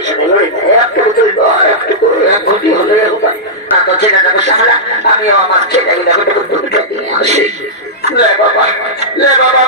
পয়সা হলো একটু তুলবো একটু এক ঘটি হলে তো ছেলেটাকে সামলা আমিও আমার ছেলেগুলোকে দুটো দিয়ে আসি লে বাবা লে বাবা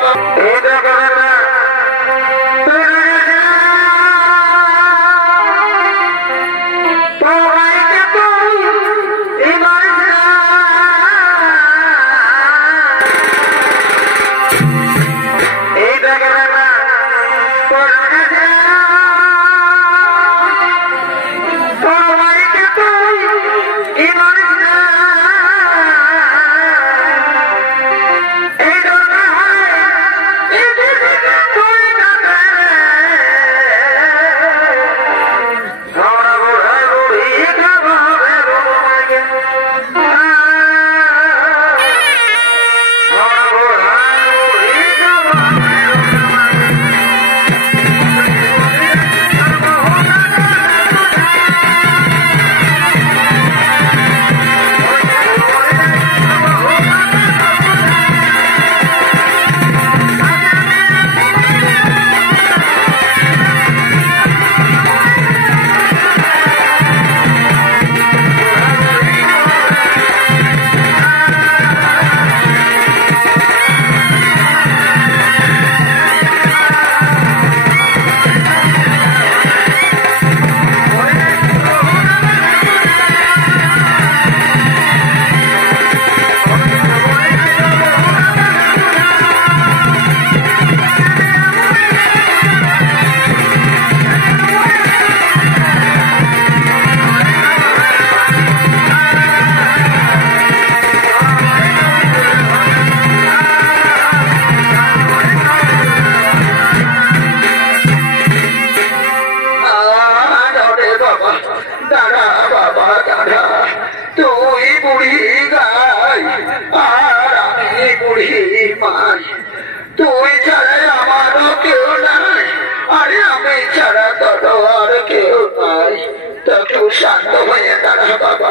শান্ত হয়ে দাঁড়া বাবা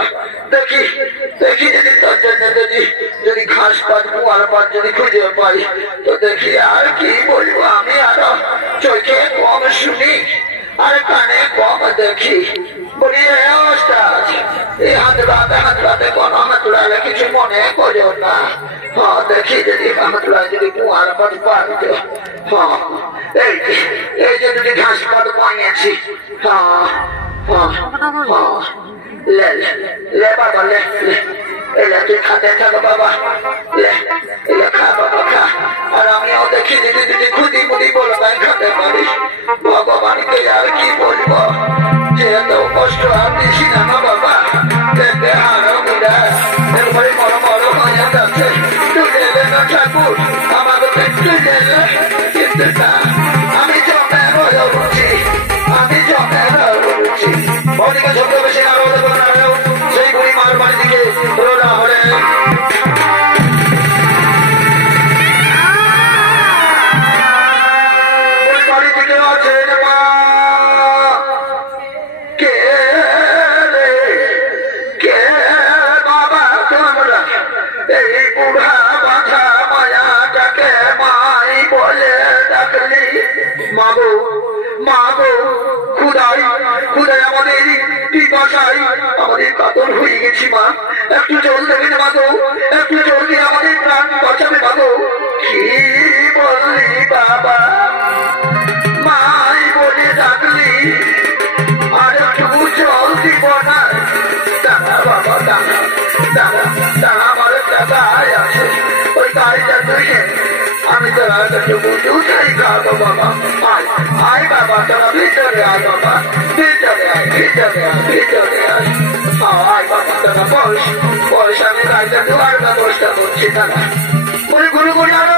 দেখি দেখি যদি তোর জন্য যদি ঘাস পাত কুয়ার পাত যদি খুঁজে পাই তো দেখি আর কি বলবো আমি আরো চোখে কম শুনি আর কানে কম দেখি বলি এই হাতড়াতে কোনো হাতড়ালে কিছু মনে করো না হ্যাঁ দেখি যদি হাতড়ায় যদি কুয়ার পাত পাইতে হ্যাঁ এই যে যদি ঘাস পাত পাইয়েছি হ্যাঁ ले बाबा ले তুই খাতে থাকো বাবা লে খা বাবা খা আর আমিও দেখি দিদি দিদি খুদি মুদি বলো তাই খাতে পারি ভগবানকে আর কি বলবো যে এত কষ্ট আর দিছি না বাবা দেখতে হারো বিরা এরপরে বড় বড় হয়ে যাচ্ছে তুই এলে না ঠাকুর আমাকে তুই এলে কিন্তু আমি জমে রয়েছি আমি জমে রয়েছি ওদিকে ছোট বেশি আরো সেই বুড়ি মার বাড়ি দিকে রোনা হলে বাড়ি থেকে আছে কে কে বাবা তোমরা এই বুড়া বাছা মায়াটাকে মাই বলে ডাকলি মাগো মাগো খুদাই খুদাই আমাদের পিপাসাই আমাদের কাতর হয়ে গেছি মা একটু জল দেবেন মাগো একটু জল দিয়ে আমাদের প্রাণ বাঁচাবে মাগো কি বললি বাবা মাই বলে ডাকলি আর একটু জল দিব না দাঁড়া বাবা দাঁড়া দাঁড়া দাঁড়া আমার একটা গায়ে আছে ওই গাড়িটা ধুয়ে আমি তোরা একটু বুঝু খাই খাবো বাবা আয় আয় বাবা তোরা ভিতরে আয় বাবা ভিতরে আয় ভিতরে আয় ভিতরে আয় আয় বাবা তোরা বস বস আমি গাড়িটা ধোয়ার ব্যবস্থা করছি দাঁড়া বলে গুরু গুরু আরো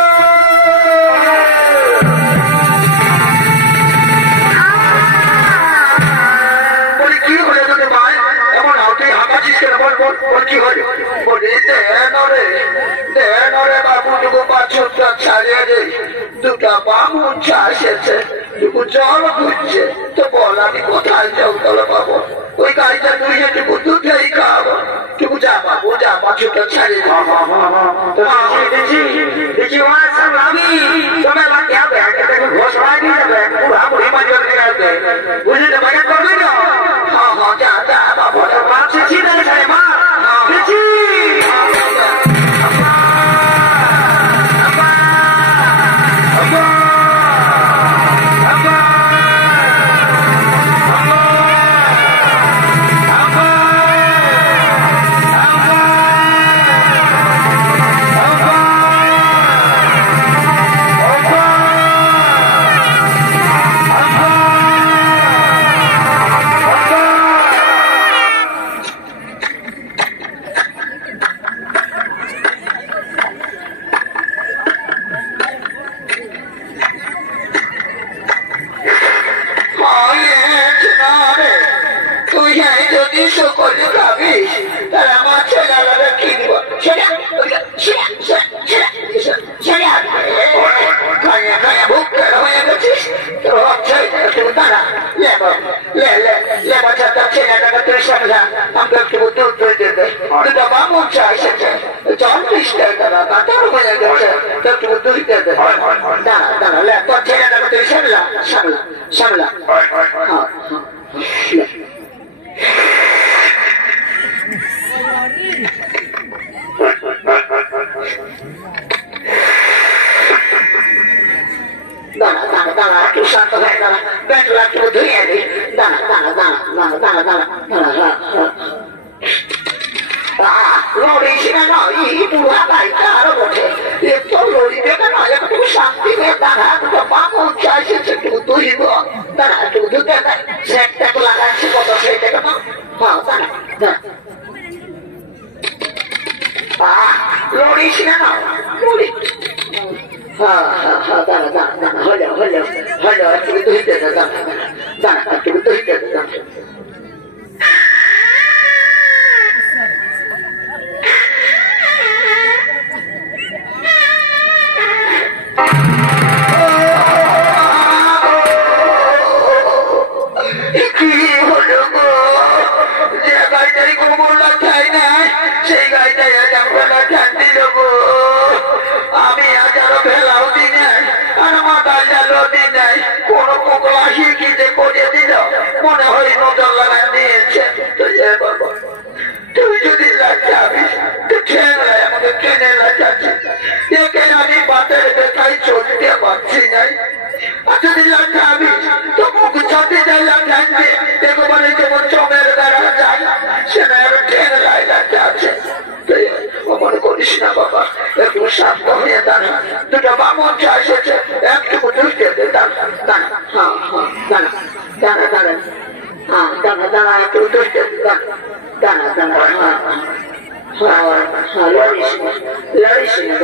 বলি কি হলে তোকে ভাই এমন হাতে হাঁকাছিস কেন বল বল বল কি হলে বলি দেন রে বাবু টুকু বাছুরটা ছাড়িয়ে দেই দুটা বামুন এসেছে টুকু জল খুঁজছে তো বল আমি কোথায় যাও তলে পাবো ওই গাড়িটা তুই টুকু দুধেই খাবো টুকু যা বাবু যা বাছুরটা ছাড়িয়ে দেখি ঘোষণা দিয়ে যাবে বুড়া বুড়ি মাঝে বুঝলি তো বাগান করবে যদি সকলে খাবিস তাহলে আমার ছেলেরা কিনব সেটা ভুক হয়ে গেছিস তোর হচ্ছে দাঁড়া লেবারটা ছেলেটাকে তুই সামলা আমাকে একটু দুধ দিয়ে দে দুটো বামুন চা এসেছে জল 20 টাকা দাদা তোর হয়ে গেছে একটু দুধ দিয়ে দে দাঁড়া দাঁড়া তোর ছেলেটাকে তুই সামলা হ্যাঁ দাঁড়া একটু শান্ত হয়ে দাঁড়া ব্যাটলা একটু ধুয়ে দি দাঁড়া লড়িস না নয় পুরা গাড়িটা আরো ওঠে একটু লড়িবে কেন একটু শান্তি হয়ে দাঁড়া দুটো বামুন চাইছে একটু দুইব দাঁড়া একটু ধুতে সেটটাকে লাগাচ্ছি কত সেইটাকে না হ্যাঁ দাঁড়া লড়িস না না লড়ি দাঁড়া হলো একটু ধুইতে দাঁড়া একটু ধুইতে মনে হয় নজর লাগা দিয়েছে তুই যদি লাগাবি তো ঠেলে আমাকে ট্রেনে লাগাচ্ছে একে আমি বাতের বেতায় চলতে পারছি নাই আর যদি লাগাবি তো মুখ ছাতে যাই লাগাচ্ছে একবারে যেমন চমের দ্বারা যায় সেটা আরো ট্রেনে লাগাচ্ছে মনে করিস না বাবা একটু শান্ত হয়ে দাঁড়া দুটো বামন চা এসেছে একটু দুষ্টে দাঁড়া একটু দুষ্টে দাঁড়া লড়িস না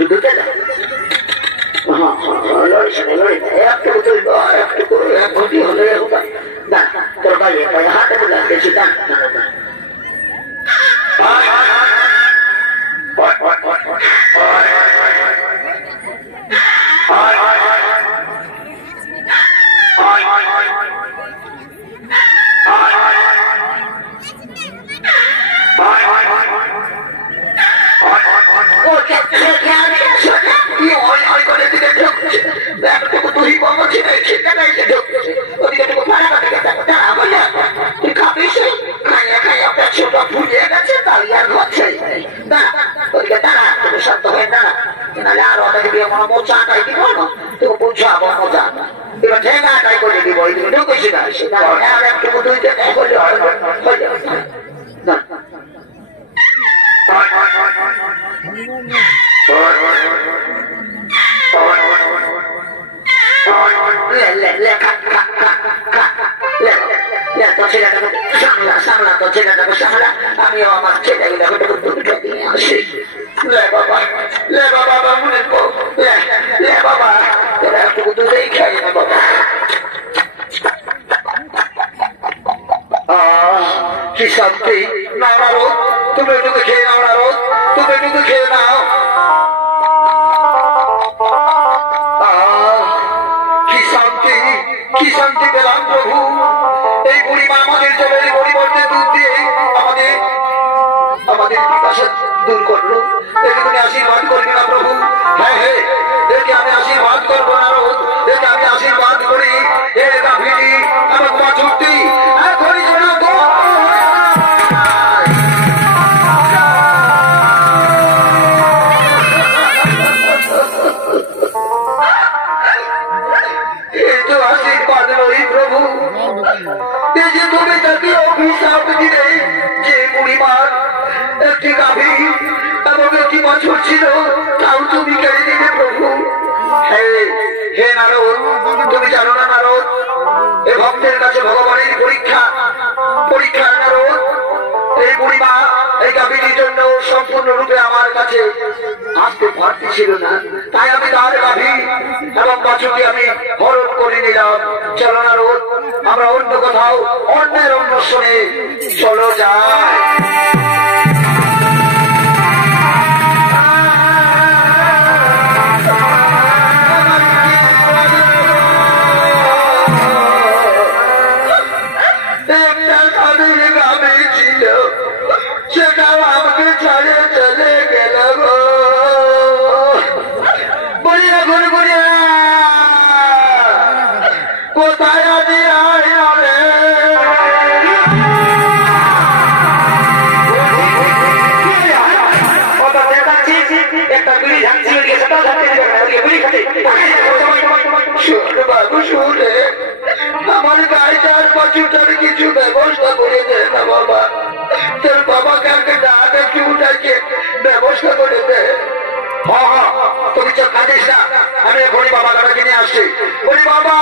দুধে একটু এক ঘটি হলে তোর বাইরে হাতে বলে গেছি ভুলিয়ে গেছে তাই আর ঘরছে দাঁড়া ওদিকে দাঁড়া তুমি শান্ত হয়ে দাঁড়া নাহলে আর ওদের দিয়ে কোনো মোচা আটাই দিব না তুমি বুঝাবো মোচা এবার ঠেঙ্গা আটাই করে দিব ওই তুমি ঢুকেছি না আর একটু দুইটা করলে সামলা তো ছেলেটাকে সামলা আমিও আমার ছেলেগুলোকে দুটো দিয়ে আসি লে বাবা মনে লে বাবা তোরা একটু দুধেই খাই না বাবা কি শান্তি না রোদ তুমি একটু খেয়ে নাও না রোদ তুমি একটু খেয়ে নাও কি শান্তি পেলাম প্রভু এই বুড়িমা আমাদের জলের পরিবর্তে দুধ দিয়ে আমাদের পিপাসা দূর করলো একে তুমি আশীর্বাদ করবি না প্রভু হ্যাঁ একে আমি আশীর্বাদ করবো না রোদ একে আমি আশীর্বাদ করি এটা ভিড়ি আমার মা ছুটি এখনই আশীর্বাদ রই প্রভু এই যে তুমি তাকে অভিশাপ দিলে যে বুড়িমার একটি গাভী এবং একটি বছর ছিল তাও তুমি কেড়ে দিলে প্রভু হে নারদ তুমি জানো না নারদ এ ভক্তের কাছে ভগবানের পরীক্ষা নারদ এই বুড়িমা এই গাভীটির জন্য সম্পূর্ণরূপে আমার কাছে আসতে পারতেছিল না, তাই আমি তার গাভী এবং বাছুরকে আমি হরণ করে নিলাম। চলো না রোদ, আমরা অন্য কোথাও অন্যের অন্য শুনে চলো যাই। সেটাও আমাকে ছাড়ে চলে গেল গো। বলিয়া ঘুরে ঘুরিয়া কোথায় আছি রে? একটা বিড়ি ঝাঁকছি বাবু শুনে আমার গাড়িটার বাছুরটার কিছু ব্যবস্থা করে দে না বাবা। তোর বাবা কালকে ডাক একটু উঠাকে ব্যবস্থা করে দে। হ্যাঁ তুমি চোখ কাঁদিস না, আমি এখনই বাবা কাটাকে নিয়ে আসছি। বলি বাবা